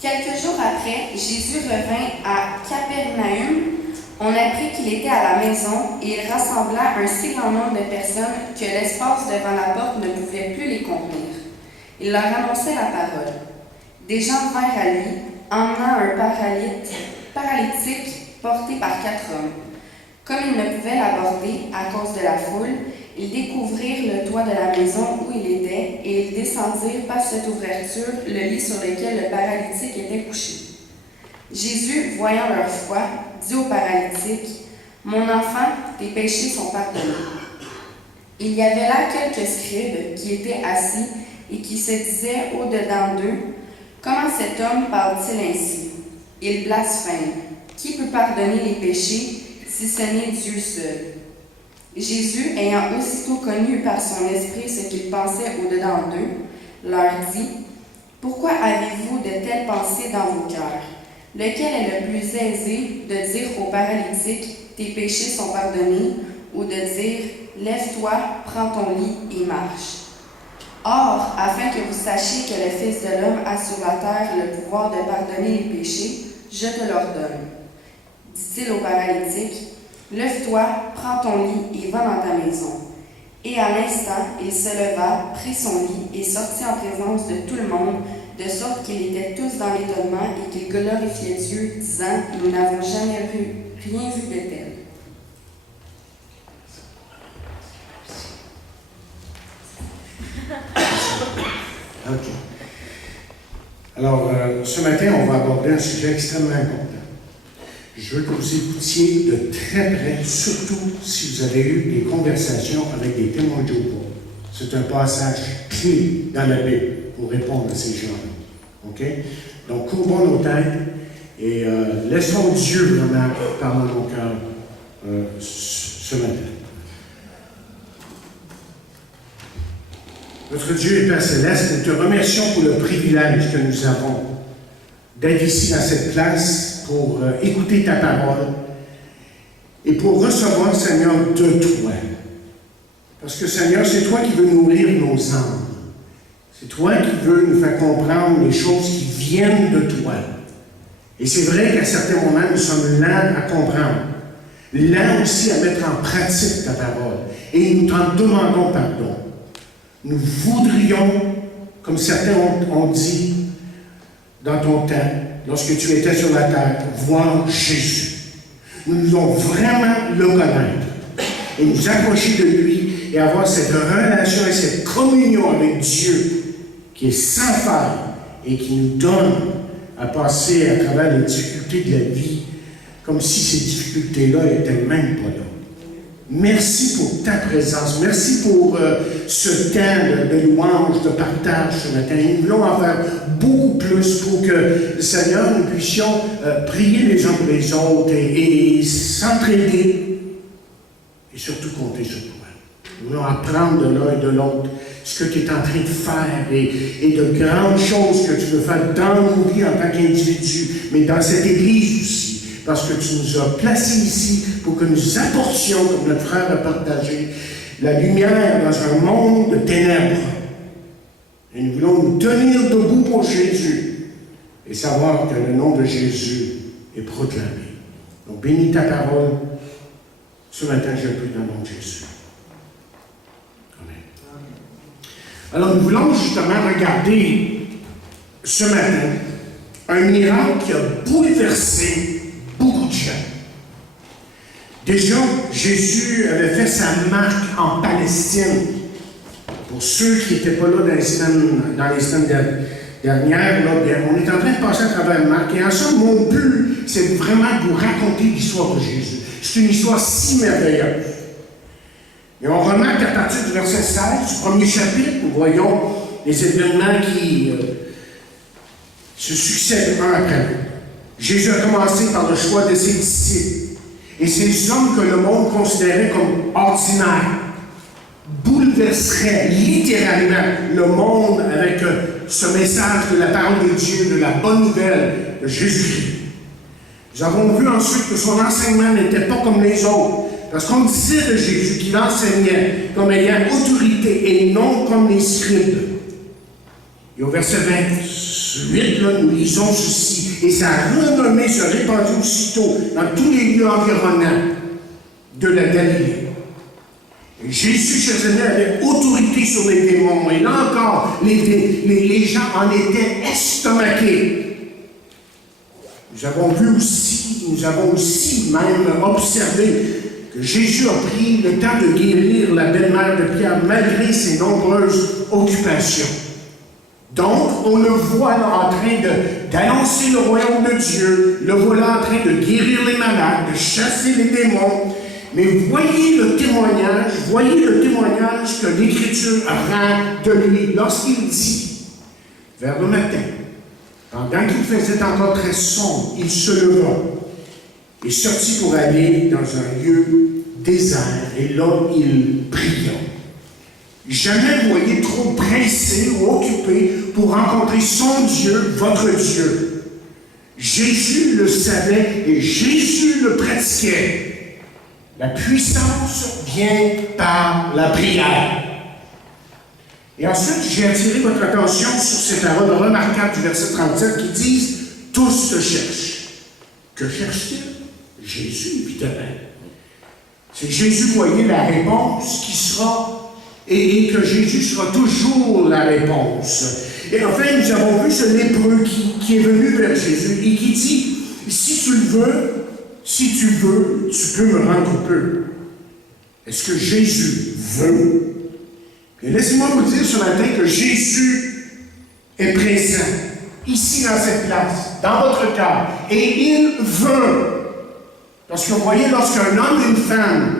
Quelques jours après, Jésus revint à Capernaum. On apprit qu'il était à la maison et il rassembla un si grand nombre de personnes que l'espace devant la porte ne pouvait plus les contenir. Il leur annonçait la parole. Des gens vinrent à lui, emmenant un paralytique porté par 4 hommes. Comme ils ne pouvaient l'aborder à cause de la foule, ils découvrirent le toit de la maison où il était et ils descendirent par cette ouverture le lit sur lequel le paralytique était couché. Jésus, voyant leur foi, dit au paralytique, « Mon enfant, tes péchés sont pardonnés. » Il y avait là quelques scribes qui étaient assis et qui se disaient au-dedans d'eux, « Comment cet homme parle-t-il ainsi? Il blasphème. Qui peut pardonner les péchés si ce n'est Dieu seul? » Jésus, ayant aussitôt connu par son esprit ce qu'ils pensaient au-dedans d'eux, leur dit, « Pourquoi avez-vous de telles pensées dans vos cœurs? Lequel est le plus aisé de dire au paralytique, tes péchés sont pardonnés, ou de dire, lève-toi, prends ton lit et marche? Or, afin que vous sachiez que le Fils de l'homme a sur la terre le pouvoir de pardonner les péchés, je te l'ordonne. Dit-il au paralytique, lève-toi, prends ton lit et va dans ta maison. Et à l'instant, il se leva, prit son lit et sortit en présence de tout le monde, de sorte qu'ils étaient tous dans l'étonnement et qu'ils glorifiaient Dieu, disant, nous n'avons jamais rien vu de tel. OK. Alors, ce matin, on va aborder un sujet extrêmement important. Je veux que vous écoutiez de très près, surtout si vous avez eu des conversations avec des témoins de Jéhovah. C'est un passage clé dans la Bible pour répondre à ces gens-là. OK? Donc, courbons nos têtes et laissons Dieu vraiment parler dans nos cœurs ce matin. Notre Dieu et Père Céleste, nous te remercions pour le privilège que nous avons d'être ici dans cette place pour écouter ta parole et pour recevoir, Seigneur, de toi. Parce que, Seigneur, c'est toi qui veux nourrir nos âmes. C'est toi qui veux nous faire comprendre les choses qui viennent de toi. Et c'est vrai qu'à certains moments, nous sommes lents à comprendre, lents aussi à mettre en pratique ta parole. Et nous t'en demandons pardon. Nous voudrions, comme certains ont dit dans ton temps, lorsque tu étais sur la terre, voir Jésus. Nous voulons vraiment le connaître et nous approcher de lui et avoir cette relation et cette communion avec Dieu qui est sans faille et qui nous donne à passer à travers les difficultés de la vie comme si ces difficultés-là n'étaient même pas là. Merci pour ta présence. Merci pour ce temps de louange, de partage ce matin. Nous voulons en faire beaucoup plus pour que, Seigneur, nous puissions prier les uns pour les autres et s'entraider et surtout compter sur toi. Nous voulons apprendre de l'un et de l'autre ce que tu es en train de faire et de grandes choses que tu veux faire dans nos vies en tant qu'individus, mais dans cette Église aussi. Parce que tu nous as placés ici pour que nous apportions, comme notre frère a partagé, la lumière dans un monde de ténèbres. Et nous voulons nous tenir debout pour Jésus et savoir que le nom de Jésus est proclamé. Donc, bénis ta parole. Ce matin, je prie dans le nom de Jésus. Amen. Alors, nous voulons justement regarder ce matin un miracle qui a bouleversé beaucoup de gens. Déjà, Jésus avait fait sa marque en Palestine. Pour ceux qui n'étaient pas là dans les semaines dernières, là, bien, on est en train de passer à travers Marc. Et en somme, mon but, c'est vraiment de vous raconter l'histoire de Jésus. C'est une histoire si merveilleuse. Et on remarque qu'à partir du verset 16, du premier chapitre, nous voyons les événements qui se succèdent un après l'autre. Jésus a commencé par le choix de ses disciples. Et ces hommes que le monde considérait comme ordinaires bouleverseraient littéralement le monde avec ce message de la parole de Dieu, de la bonne nouvelle de Jésus-Christ. Nous avons vu ensuite que son enseignement n'était pas comme les autres, parce qu'on disait de Jésus qu'il enseignait comme ayant autorité et non comme les scribes. Et au verset 28, là, nous lisons ceci. Et sa renommée se répandit aussitôt dans tous les lieux environnants de la Galilée. Et Jésus, chers amis, avait autorité sur les démons. Et là encore, les gens en étaient estomaqués. Nous avons aussi même observé que Jésus a pris le temps de guérir la belle-mère de Pierre malgré ses nombreuses occupations. Donc, on le voit là en train d'annoncer le royaume de Dieu, le voilà en train de guérir les malades, de chasser les démons. Mais voyez le témoignage que l'Écriture rend de lui lorsqu'il dit, vers le matin, pendant qu'il faisait encore très sombre, il se leva et sortit pour aller dans un lieu désert. Et là, il pria. Jamais vous voyez trop pressé ou occupé pour rencontrer son Dieu, votre Dieu. Jésus le savait et Jésus le pratiquait. La puissance vient par la prière. Et ensuite, j'ai attiré votre attention sur ces paroles remarquables du verset 37 qui disent « Tous se cherchent ». Que cherche-t-il? Jésus, évidemment. C'est Jésus, voyez, la réponse qui sera, et que Jésus sera toujours la réponse. Et enfin, nous avons vu ce lépreux qui est venu vers Jésus et qui dit « Si tu le veux, tu peux me rendre peu. » Est-ce que Jésus veut? Et laissez-moi vous dire ce matin que Jésus est présent, ici dans cette place, dans votre cœur, et il veut. Parce que vous voyez, lorsqu'un homme et une femme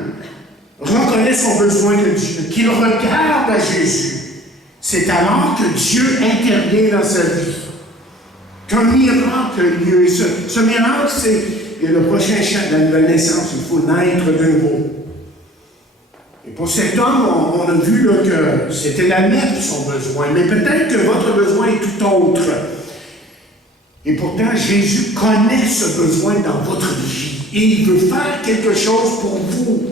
reconnaissent son besoin de Dieu, qu'ils regardent à Jésus, c'est alors que Dieu intervient dans sa vie. Qu'un miracle a lieu. Et ce miracle, c'est le prochain chant de la nouvelle naissance. Il faut naître de nouveau. Et pour cet homme, on a vu là, que c'était la lettre son besoin. Mais peut-être que votre besoin est tout autre. Et pourtant, Jésus connaît ce besoin dans votre vie. Et il veut faire quelque chose pour vous.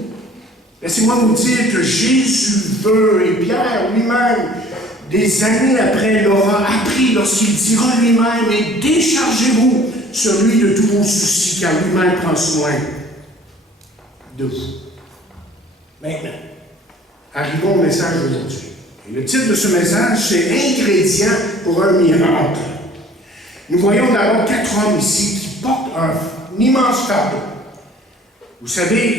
Laissez-moi vous dire que Jésus veut, et Pierre lui-même, des années après, l'aura appris lorsqu'il dira lui-même, et déchargez-vous celui de tous vos soucis, car lui-même prend soin de vous. Maintenant, arrivons au message d'aujourd'hui. Et le titre de ce message, c'est « Ingrédients pour un miracle ». Nous voyons d'abord 4 hommes ici qui portent un immense fardeau. Vous savez,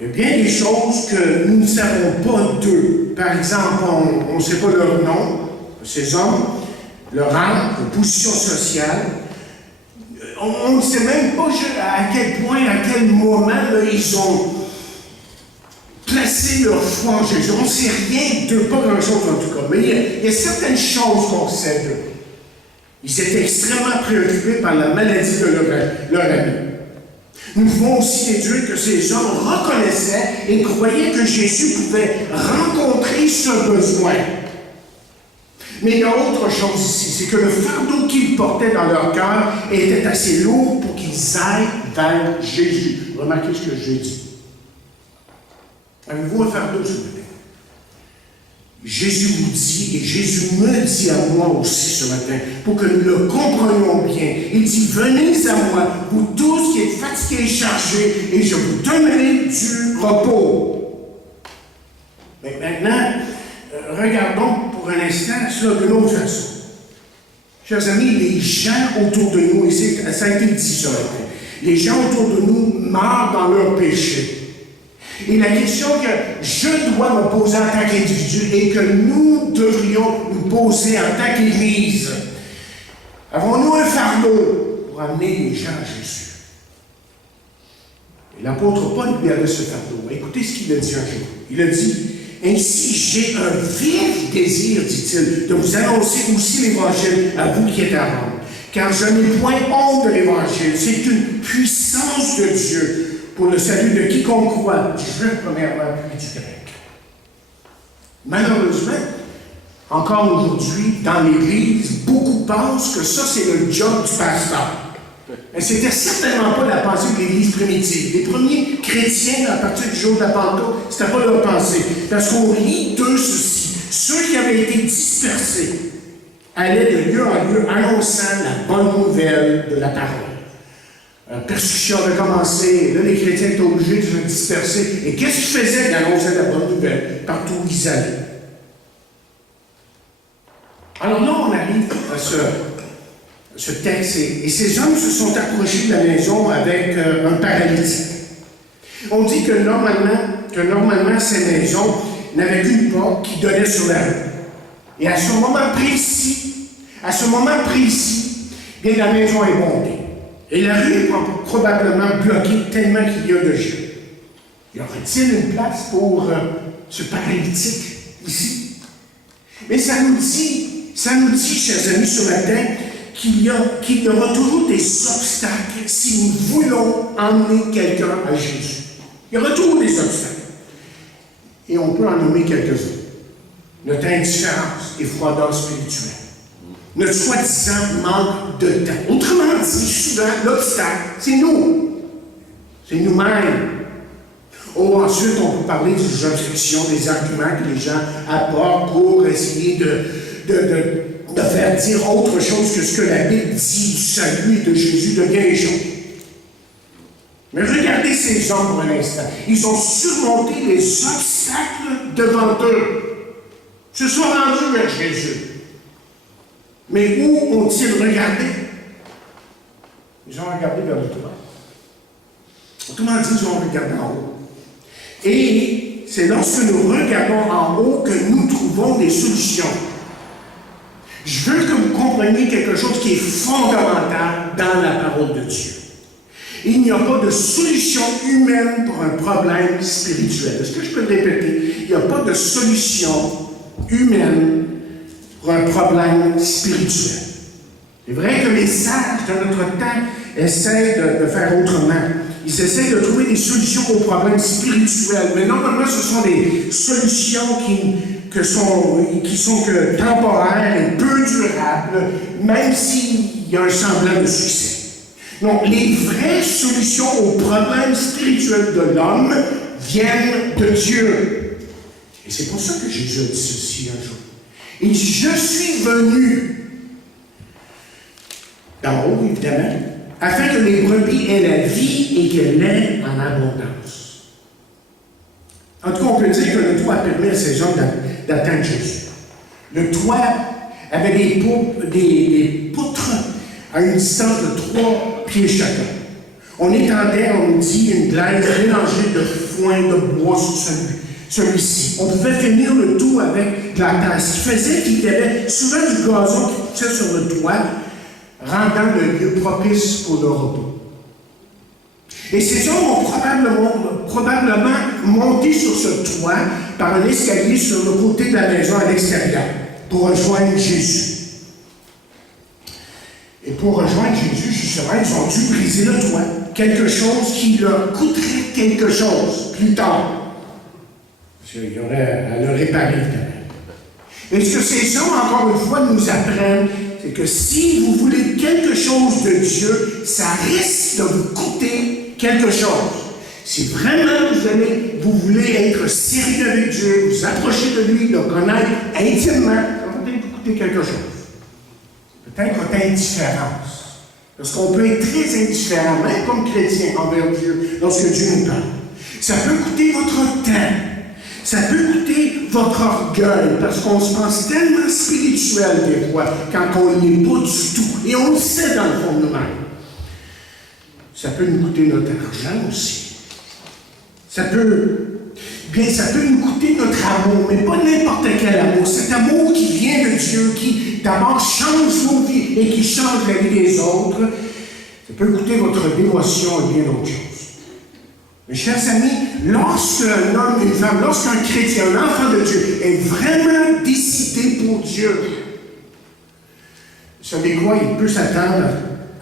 il y a bien des choses que nous ne savons pas d'eux. Par exemple, on ne sait pas leur nom, ces hommes, leur rang, leur position sociale. On ne sait même pas à quel point, à quel moment, là, ils ont placé leur foi en Jésus. On ne sait rien d'eux, pas grand-chose en tout cas. Mais il y a certaines choses qu'on sait d'eux. Ils étaient extrêmement préoccupés par la maladie de leur ami. Nous pouvons aussi déduire que ces hommes reconnaissaient et croyaient que Jésus pouvait rencontrer ce besoin. Mais il y a autre chose ici, c'est que le fardeau qu'ils portaient dans leur cœur était assez lourd pour qu'ils aillent vers Jésus. Remarquez ce que je dis. Avez-vous un fardeau ce matin? Jésus vous dit, et Jésus me dit à moi aussi ce matin, pour que nous le comprenions bien. Il dit, venez à moi, vous tous qui êtes fatigués et chargés, et je vous donnerai du repos. Mais maintenant, regardons pour un instant cela d'une autre façon. Chers amis, les gens autour de nous, et ça a été dit ce matin, les gens autour de nous meurent dans leur péché. Et la question que je dois me poser en tant qu'individu et que nous devrions nous poser en tant qu'Église, avons-nous un fardeau pour amener les gens à Jésus? Et l'apôtre Paul lui avait ce fardeau. Écoutez ce qu'il a dit un jour. Il a dit, « Ainsi j'ai un vif désir, dit-il, de vous annoncer aussi l'Évangile à vous qui êtes à Rome. Car je n'ai point honte de l'Évangile. C'est une puissance de Dieu pour le salut de quiconque croit, du juif premièrement, puis du grec. » Malheureusement, encore aujourd'hui, dans l'Église, beaucoup pensent que ça, c'est le job du pasteur. Mais ce n'était certainement pas la pensée de l'Église primitive. Les premiers chrétiens, à partir du jour de la Pentecôte, ce n'était pas leur pensée. Parce qu'on lit d'eux ceci. Ceux qui avaient été dispersés allait de lieu en lieu annonçant la bonne nouvelle de la parole. La persécution avait commencé, là les chrétiens étaient obligés de se disperser. Et qu'est-ce qu'ils faisaient d'annoncer la bonne nouvelle partout où ils allaient? Alors là, on arrive à ce texte, et ces hommes se sont approchés de la maison avec un paralytique. On dit que normalement ces maisons n'avaient qu'une porte qui donnait sur la rue. Et à ce moment précis, bien, la maison est bondée. Et la rue est probablement bloquée tellement qu'il y a de gens. Y aurait-il une place pour ce paralytique ici? Mais ça nous dit, chers amis, ce matin, qu'il y aura toujours des obstacles si nous voulons emmener quelqu'un à Jésus. Il y aura toujours des obstacles. Et on peut en nommer quelques-uns. Notre indifférence et froideur spirituelle. Notre soi-disant manque de temps. Autrement dit, souvent, l'obstacle, c'est nous. C'est nous-mêmes. Oh, ensuite, on peut parler des objections, des arguments que les gens apportent pour essayer de faire dire autre chose que ce que la Bible dit du salut et de Jésus, de bien les choses. Mais regardez ces hommes pour un instant. Ils ont surmonté les obstacles devant eux. Se sont rendus vers Jésus. Mais où ont-ils regardé? Ils ont regardé vers le toit. Autrement dit, ils ont regardé en haut. Et c'est lorsque nous regardons en haut que nous trouvons des solutions. Je veux que vous compreniez quelque chose qui est fondamental dans la parole de Dieu. Il n'y a pas de solution humaine pour un problème spirituel. Est-ce que je peux le répéter? Il n'y a pas de solution humaine pour un problème spirituel. C'est vrai que les sages de notre temps essaient de faire autrement. Ils essaient de trouver des solutions aux problèmes spirituels, mais normalement, ce sont des solutions qui sont que temporaires et peu durables, même s'il y a un semblant de succès. Donc, les vraies solutions aux problèmes spirituels de l'homme viennent de Dieu. Et c'est pour ça que Jésus a dit ceci un jour. Il dit, je suis venu, d'en haut évidemment, afin que les brebis aient la vie et qu'elle l'ait en abondance. En tout cas, on peut dire que le toit a permis à ces hommes d'atteindre Jésus. Le toit avait des poutres à une distance de 3 pieds chacun. On étendait, on nous dit, une glaise mélangée de foin de bois sur celui-ci. On pouvait finir le tout avec de la terre. Ce qui faisait qu'il y avait souvent du gazon qui poussait sur le toit, rendant le lieu propice pour le repos. Et ces hommes ont probablement monté sur ce toit par un escalier sur le côté de la maison à l'extérieur pour rejoindre Jésus. Et pour rejoindre Jésus, justement, ils ont dû briser le toit. Quelque chose qui leur coûterait quelque chose plus tard. Parce qu'il y aurait à le réparer. Et ce que ces hommes, encore une fois, nous apprennent, c'est que si vous voulez quelque chose de Dieu, ça risque de vous coûter quelque chose. Si vraiment vous voulez être sérieux avec Dieu, vous approcher de lui, le connaître intimement, ça va peut-être vous coûter quelque chose. Peut-être votre indifférence. Parce qu'on peut être très indifférent, même comme chrétien, envers Dieu, lorsque Dieu nous parle. Ça peut coûter votre temps. Ça peut coûter votre orgueil, parce qu'on se pense tellement spirituel des fois, quand on n'y est pas du tout. Et on le sait dans le fond de nous-mêmes. Ça peut nous coûter notre argent aussi. Ça peut nous coûter notre amour, mais pas n'importe quel amour. Cet amour qui vient de Dieu, qui d'abord change nos vies et qui change la vie des autres. Ça peut coûter votre dévotion et bien d'autres choses. Mes chers amis, lorsqu'un homme, une femme, lorsqu'un chrétien, un enfant de Dieu est vraiment décidé pour Dieu, vous savez quoi? Il peut s'attendre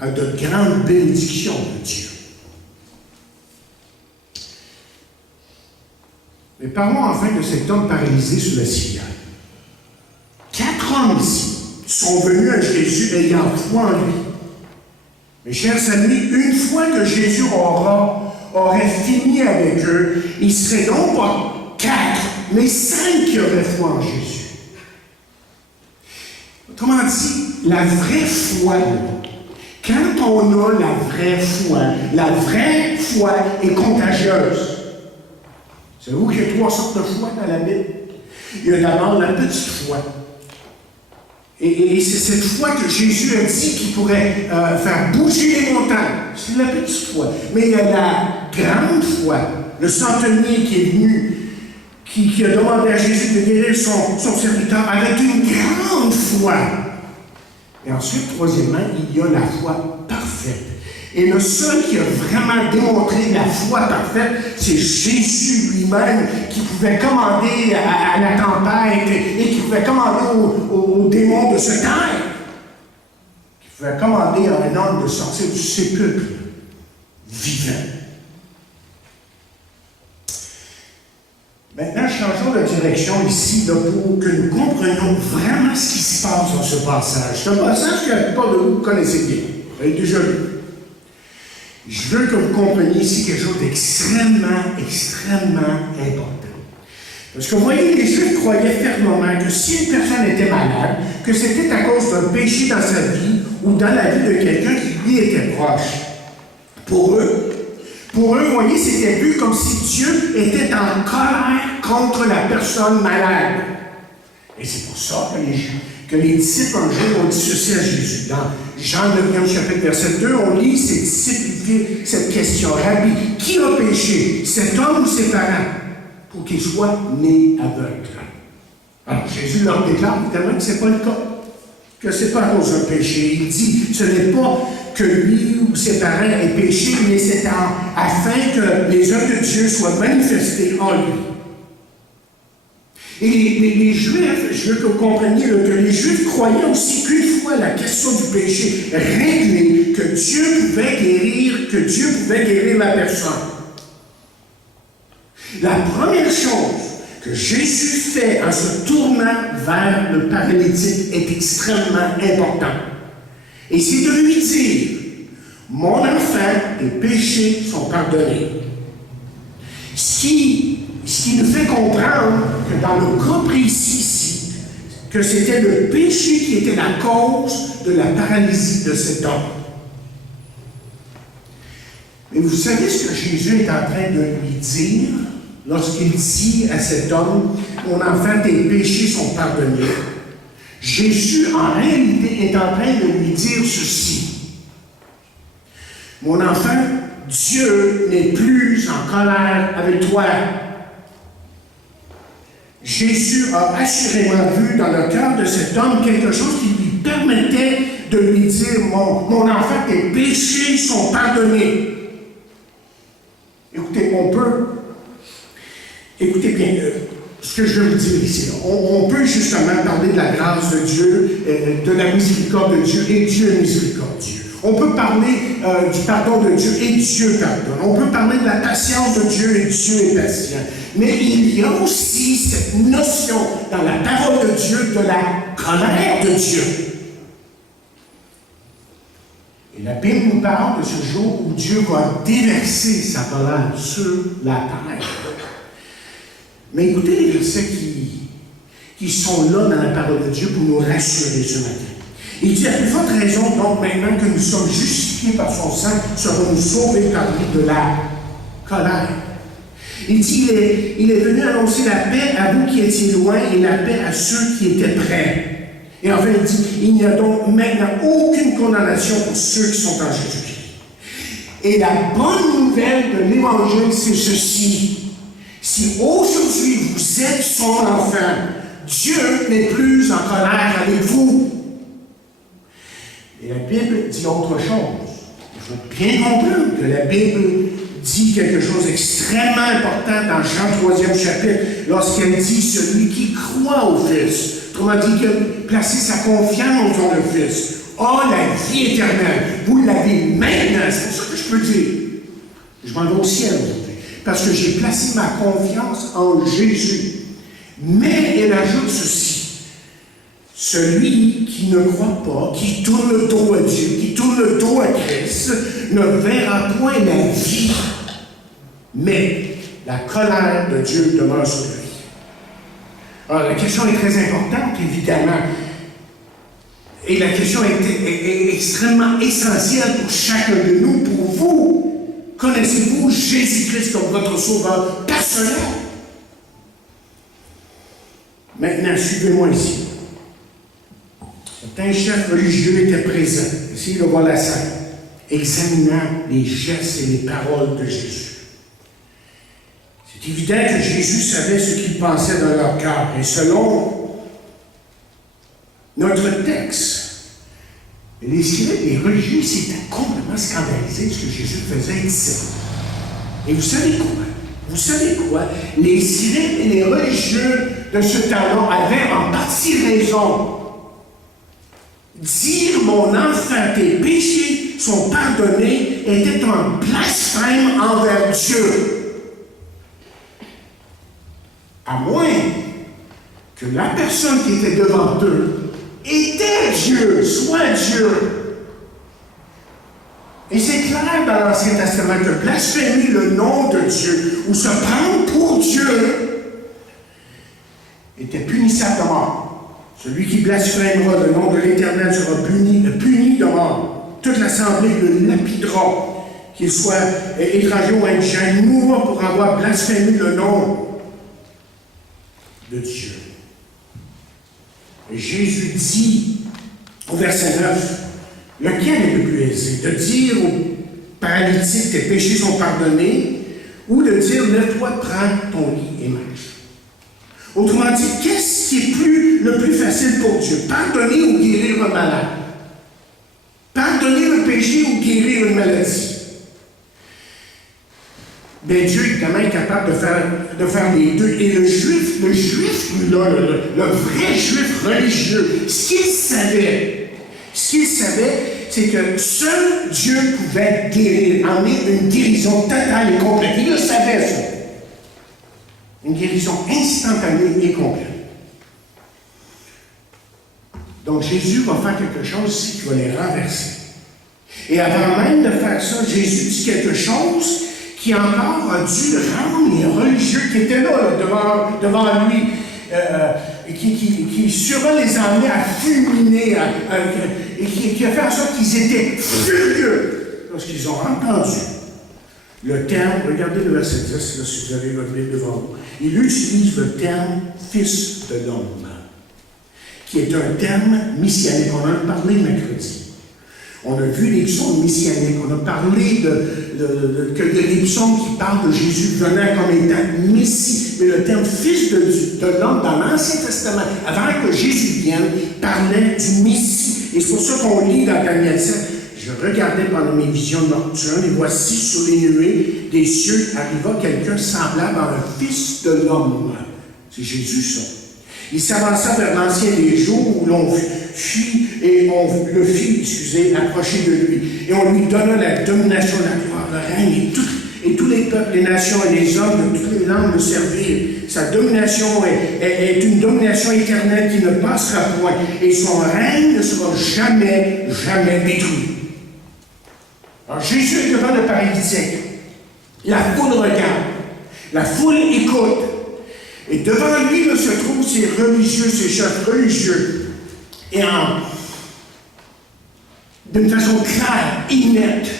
à de grandes bénédictions de Dieu. Mais parlons enfin de cet homme paralysé sur la civière. 4 hommes ici sont venus à Jésus ayant foi en lui. Mes chers amis, une fois que Jésus aurait fini avec eux, il serait non pas 4, mais 5 qui auraient foi en Jésus. Autrement dit, la vraie foi, quand on a la vraie foi est contagieuse. Savez-vous qu'il y a 3 sortes de foi dans la Bible? Il y a d'abord la petite foi. Et c'est cette foi que Jésus a dit qu'il pourrait faire bouger les montagnes. C'est la petite foi. Mais il y a la grande foi. Le centenier qui est venu, qui a demandé à Jésus de guérir son serviteur avec une grande foi. Et ensuite, troisièmement, il y a la foi parfaite. Et le seul qui a vraiment démontré la foi parfaite, c'est Jésus lui-même qui pouvait commander à la tempête et qui pouvait commander aux démons de se taire. Qui pouvait commander à un homme de sortir du sépulcre vivant. Maintenant, changeons de direction ici là, pour que nous comprenions vraiment ce qui se passe dans ce passage. C'est un passage que la plupart de vous connaissez bien. Vous avez déjà lu. Je veux que vous compreniez ici quelque chose d'extrêmement, extrêmement important. Parce que vous voyez, les Juifs croyaient fermement que si une personne était malade, que c'était à cause d'un péché dans sa vie ou dans la vie de quelqu'un qui lui était proche. Pour eux, vous voyez, c'était vu comme si Dieu était en colère contre la personne malade. Et c'est pour ça que les disciples un jour ont dit ceci à Jésus. Dans Jean 9e chapitre, verset 2, on lit ces disciples cette question. Rabbi, qui a péché, cet homme ou ses parents, pour qu'il soit né aveugle? Alors Jésus leur déclare évidemment que ce n'est pas le cas. Que ce n'est pas à cause d'un péché. Il dit, ce n'est pas que lui ou ses parents aient péché, mais c'est afin que les œuvres de Dieu soient manifestées en lui. Et les Juifs, je veux que vous compreniez que les Juifs croyaient aussi qu'une fois la question du péché réglée, que Dieu pouvait guérir la personne. La première chose que Jésus fait en se tournant vers le paralytique est extrêmement importante. Et c'est de lui dire, mon enfant, tes péchés sont pardonnés. Ce qui nous fait comprendre que dans le cas précis ici, que c'était le péché qui était la cause de la paralysie de cet homme. Mais vous savez ce que Jésus est en train de lui dire lorsqu'il dit à cet homme, mon enfant, tes péchés sont pardonnés. Jésus, en réalité, est en train de lui dire ceci. Mon enfant, Dieu n'est plus en colère avec toi. Jésus a assurément vu dans le cœur de cet homme quelque chose qui lui permettait de lui dire, mon enfant, tes péchés sont pardonnés. Écoutez bien, ce que je veux vous dire ici. On peut justement parler de la grâce de Dieu, de la miséricorde de Dieu, et Dieu est miséricordieux. On peut parler du pardon de Dieu, et Dieu pardonne. On peut parler de la patience de Dieu, et Dieu est patient. Mais il y a aussi cette notion dans la parole de Dieu de la colère de Dieu. Et la Bible nous parle de ce jour où Dieu va déverser sa colère sur la terre. Mais écoutez les versets qui sont là dans la parole de Dieu pour nous rassurer ce matin. Il dit, à plus forte raison, donc, maintenant que nous sommes justifiés par son sang, serons-nous sauvés par lui de la colère. Il dit, il est venu annoncer la paix à vous qui étiez loin et la paix à ceux qui étaient près. Et enfin, il dit, il n'y a donc maintenant aucune condamnation pour ceux qui sont en Jésus-Christ. Et la bonne nouvelle de l'Évangile, c'est ceci. Si aujourd'hui vous êtes son enfant, Dieu n'est plus en colère avec vous. Et la Bible dit autre chose. Il faut bien comprendre que la Bible dit quelque chose d'extrêmement important dans Jean 3e chapitre, lorsqu'elle dit celui qui croit au Fils. Autrement dit, que placer sa confiance dans le Fils a la vie éternelle. Vous l'avez maintenant. C'est pour ça que je peux dire. Je m'en vais au ciel aujourd'hui. Parce que j'ai placé ma confiance en Jésus. Mais elle ajoute ceci. Celui qui ne croit pas, qui tourne le dos à Dieu, qui tourne le dos à Christ, ne verra point la vie. Mais la colère de Dieu demeure sur lui. Alors, la question est très importante, évidemment. Et la question est extrêmement essentielle pour chacun de nous, pour vous. Connaissez-vous Jésus-Christ comme votre sauveur personnel? Maintenant, suivez-moi ici. Un chef religieux était présent, ici le voit la scène, examinant les gestes et les paroles de Jésus. C'est évident que Jésus savait ce qu'ils pensaient dans leur cœur. Et selon notre texte, les scribes et les religieux s'étaient complètement scandalisés de ce que Jésus faisait ici. Et vous savez quoi? Vous savez quoi? Les scribes et les religieux de ce temps-là avaient en partie raison. Dire « mon enfant, tes péchés sont pardonnés » était un blasphème envers Dieu. À moins que la personne qui était devant eux était Dieu, soit Dieu. Et c'est clair dans l'Ancien Testament que blasphémer le nom de Dieu ou se prendre pour Dieu était punissable de mort. Celui qui blasphémera le nom de l'Éternel sera puni de mort. Toute l'assemblée le lapidera, qu'il soit étranger ou indigène, il mourra pour avoir blasphémé le nom de Dieu. Et Jésus dit au verset 9, lequel est le plus aisé? De dire au paralytique, tes péchés sont pardonnés, ou de dire, lève-toi, prends ton lit et marche. Autrement dit, qu'est-ce qui est le plus facile pour Dieu? Pardonner ou guérir un malade? Pardonner le péché ou guérir une maladie? Bien, Dieu, évidemment, est capable de faire les deux. Et le juif, le vrai juif religieux, ce qu'il savait, c'est que seul Dieu pouvait guérir, emmener une guérison totale et complète. Il le savait, ça. Une guérison instantanée et complète. Donc Jésus va faire quelque chose ici qui va les renverser. Et avant même de faire ça, Jésus dit quelque chose qui encore a dû rendre les religieux qui étaient là devant lui, qui sûrement les a amenés à fulminer, et qui a fait en sorte qu'ils étaient furieux lorsqu'ils ont entendu le terme, regardez le verset 10, là, si vous avez votre Bible devant vous. Il utilise le terme « fils de l'homme », qui est un terme messianique. On en a parlé mercredi. On a vu les psaumes messianiques. On a parlé que des psaumes qui parlent de Jésus venant comme étant Messie. Mais le terme « fils de l'homme » dans l'Ancien Testament, avant que Jésus vienne, parlait du Messie. Et c'est pour ça qu'on lit dans Daniel 7. Je regardais pendant mes visions nocturnes, et voici sur les nuées des cieux arriva quelqu'un semblable à un fils de l'homme. C'est Jésus, ça. Il s'avança vers l'ancien des jours où l'on le fit approcher de lui. Et on lui donna la domination, la gloire, le règne, et tous les peuples, les nations et les hommes de toutes les langues le servirent. Sa domination est une domination éternelle qui ne passera point, et son règne ne sera jamais, jamais détruit. Alors Jésus est devant le paralytique. La foule regarde. La foule écoute. Et devant lui se trouvent ces religieux, ces chefs religieux. Et d'une façon claire et nette,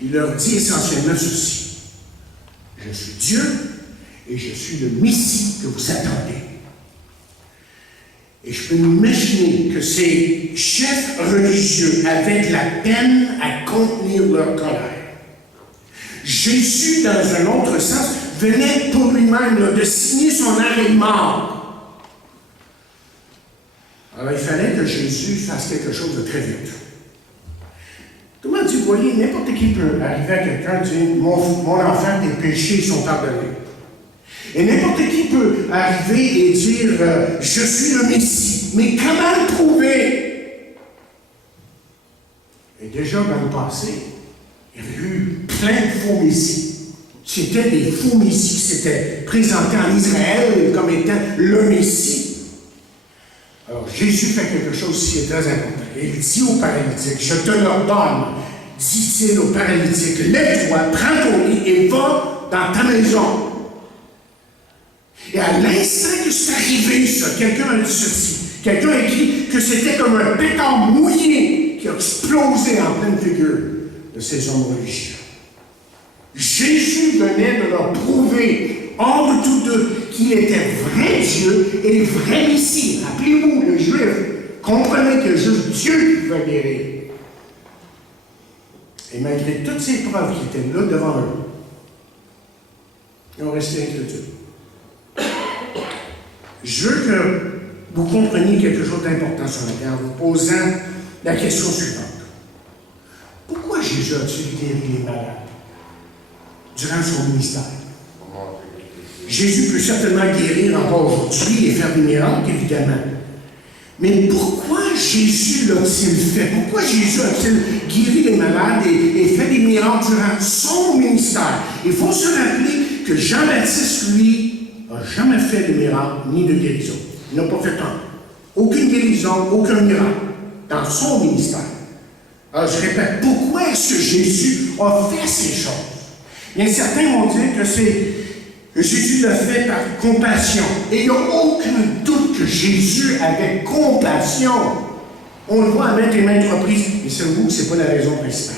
il leur dit essentiellement ceci. Je suis Dieu et je suis le Messie que vous attendez. Et je peux m'imaginer que ces chefs religieux avaient de la peine à contenir leur colère. Jésus, dans un autre sens, venait pour lui-même de signer son arrêt de mort. Alors il fallait que Jésus fasse quelque chose de très vite. Comment dit, vous voyez, n'importe qui peut arriver à quelqu'un et dire, mon enfant, tes péchés sont pardonnés. Et n'importe qui peut arriver et dire, je suis le Messie. Mais comment le prouver? Et déjà, dans le passé, il y avait eu plein de faux messies. C'était des faux messies qui s'étaient présentés en Israël comme étant le Messie. Alors, Jésus fait quelque chose qui est très important. Il dit au paralytique, je te l'ordonne, dit-il au paralytique, lève-toi, prends ton lit et va dans ta maison. Et à l'instant que c'est arrivé, ça, quelqu'un a dit ceci. Quelqu'un a écrit que c'était comme un pétard mouillé qui a explosé en pleine figure de ces hommes religieux. Jésus venait de leur prouver, hors de tout doute, qu'il était vrai Dieu et vrai Messie. Rappelez-vous, le Juif comprenait que juste Dieu qui pouvait guérir. Et malgré toutes ces preuves qui étaient là devant eux, ils ont resté incrédules. Je veux que vous compreniez quelque chose d'important sur la terre en vous posant la question suivante. Pourquoi Jésus a-t-il guéri les malades durant son ministère? Jésus peut certainement guérir encore aujourd'hui et faire des miracles, évidemment. Mais pourquoi Jésus l'a-t-il fait? Pourquoi Jésus a-t-il guéri les malades et fait des miracles durant son ministère? Il faut se rappeler que Jean-Baptiste, lui, n'a jamais fait de miracle ni de guérison. Il n'a pas fait un. Aucune guérison, aucun miracle dans son ministère. Alors je répète, pourquoi est-ce que Jésus a fait ces choses? Bien, certains vont dire que Jésus l'a fait par compassion. Et il n'y a aucun doute que Jésus avait compassion. On le voit à maintes et maintes reprises. Mais savez-vous que ce n'est pas la raison principale.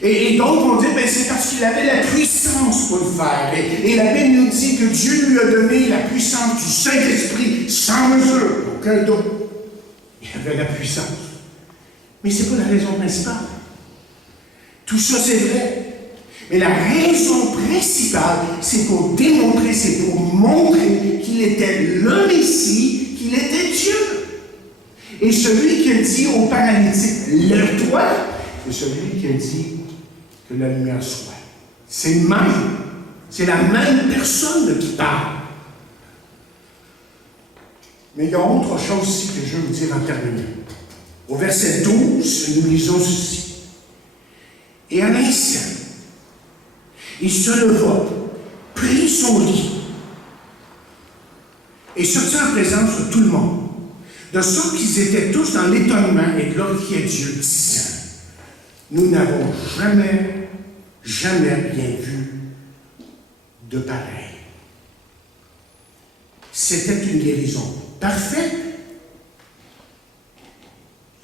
Et d'autres vont dire, c'est parce qu'il avait la puissance pour le faire. Et la Bible nous dit que Dieu lui a donné la puissance du Saint-Esprit sans mesure. Aucun doute. Il avait la puissance. Mais ce n'est pas la raison principale. Tout ça, c'est vrai. Mais la raison principale, c'est pour démontrer, c'est pour montrer qu'il était le Messie, qu'il était Dieu. Et celui qui a dit au paralytique, lève-toi, c'est celui qui a dit que la lumière soit. C'est le même. C'est la même personne qui parle. Mais il y a autre chose aussi que je veux vous dire en terminant. Au verset 12, nous lisons ceci. Et à l'instant, il se leva, prit son lit et sortit en présence de tout le monde, de sorte qu'ils étaient tous dans l'étonnement et glorifiaient Dieu, disant, nous n'avons jamais rien vu de pareil. C'était une guérison parfaite,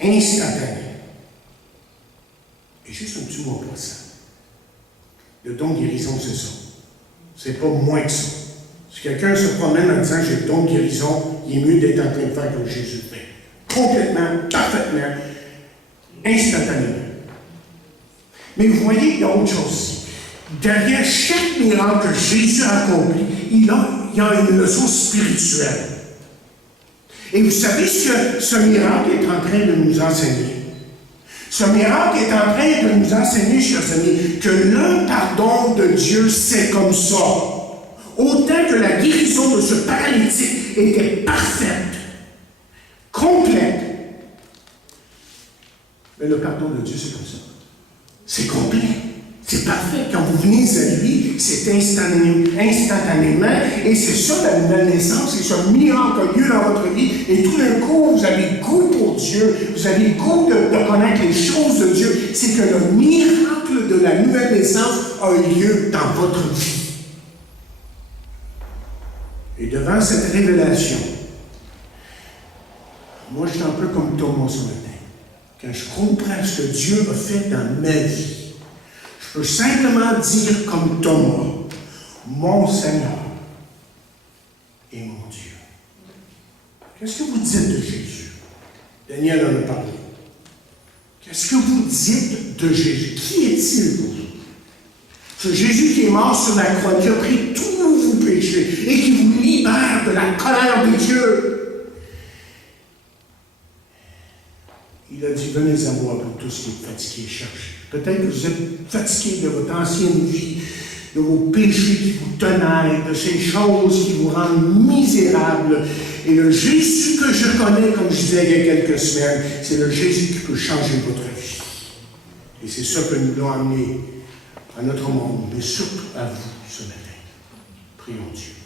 instantanée. Et juste un petit mot pour ça. Le don de guérison, c'est ça. C'est pas moins que ça. Si quelqu'un se promène en disant j'ai le don de guérison, il est mieux d'être en train de faire comme Jésus fait. Complètement, parfaitement, instantanément. Mais vous voyez, il y a autre chose. Derrière chaque miracle que Jésus a accompli, il y a une leçon spirituelle. Et vous savez ce que ce miracle est en train de nous enseigner? Ce miracle est en train de nous enseigner, chers amis, que le pardon de Dieu, c'est comme ça. Autant que la guérison de ce paralytique était parfaite, complète. Mais le pardon de Dieu, c'est comme ça. C'est complet. C'est parfait. Quand vous venez à lui, c'est instantanément. Et c'est ça la nouvelle naissance. C'est ce miracle qui a lieu dans votre vie. Et tout d'un coup, vous avez le goût pour Dieu. Vous avez le goût de connaître les choses de Dieu. C'est que le miracle de la nouvelle naissance a eu lieu dans votre vie. Et devant cette révélation, moi, je suis un peu comme Thomas ce matin. Quand je comprends ce que Dieu a fait dans ma vie, je peux simplement dire comme Thomas, mon Seigneur et mon Dieu. Qu'est-ce que vous dites de Jésus? Daniel en a parlé. Qu'est-ce que vous dites de Jésus? Qui est-il pour vous? Ce Jésus qui est mort sur la croix, qui a pris tous vos péchés et qui vous libère de la colère de Dieu. Il a dit, venez à moi pour tous qui êtes fatigués et chargés. Peut-être que vous êtes fatigués de votre ancienne vie, de vos péchés qui vous tenaillent, de ces choses qui vous rendent misérables. Et le Jésus que je connais, comme je disais il y a quelques semaines, c'est le Jésus qui peut changer votre vie. Et c'est ça que nous devons amener à notre monde, mais surtout à vous ce matin. Prions Dieu.